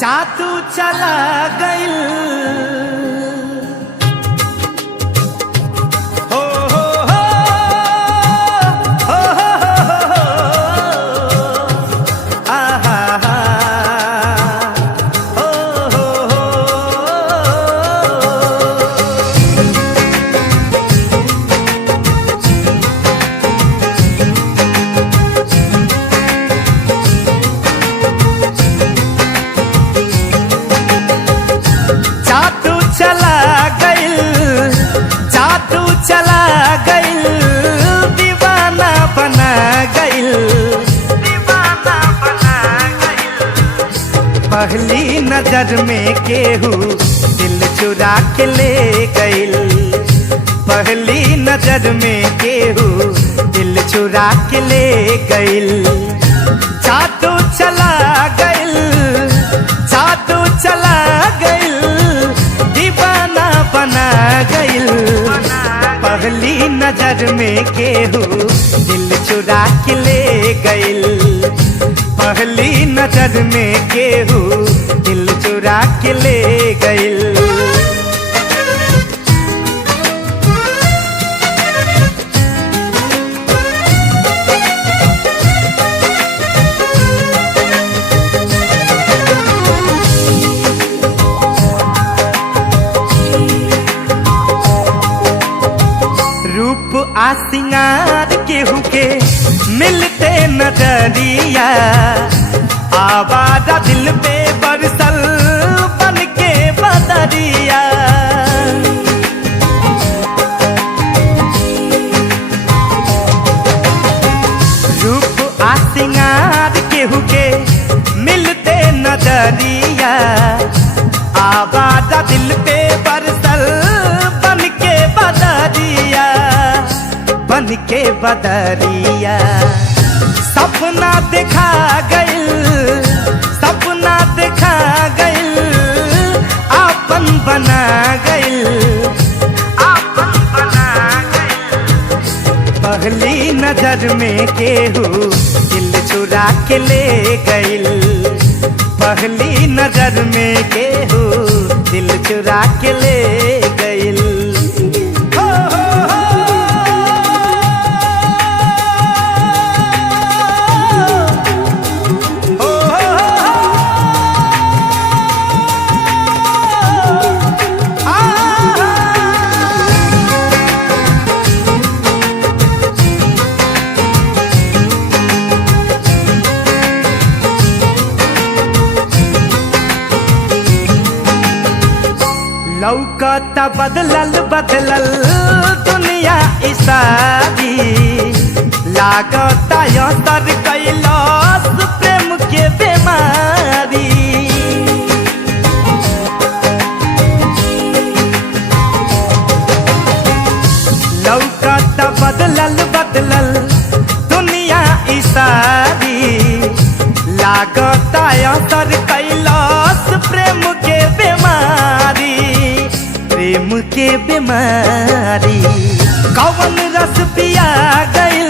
जादू चला गइल हो हो हो हो हो आहा हा हो हो हो जादू चला गइल जादू चला गइल दीवाना बना गइल दीवाना बना गइल पहली नजर में केहू दिल चुरा के ले गइल पहली नजर में केहू दिल चुरा के ले गइल जादू चला गइल जादू चला गइल दीवाना बना गइल पहली नजर में केहू दिल चुरा के ले गइल पहली नजर में केहू दिल चुरा के ले गइल रूप आ सिंगार केहू के मिलते नजरिया आवारा दिल पे बरसल बन के बदरिया रूप आ सिंगार केहू के मिलते नजरिया आवारा दिल पे बरसल बन के बदरिया बन के बदरिया सपना देखा गइल सपना देखा गइल आपन बना गइल आपन बना गइल पहली नजर में केहू दिल चुरा के ले गइल पहली नजर में केहू दिल चुरा के ले गइल लौकता बदलल बदलल दुनिया इसारी लागता असर कैलाश प्रेम के बीमारी लौकता बदलल बदलल दुनिया इसारी लागता असर कैलाश प्रेम के बीमारी प्रेम के बीमारी कौन रस पिया गइल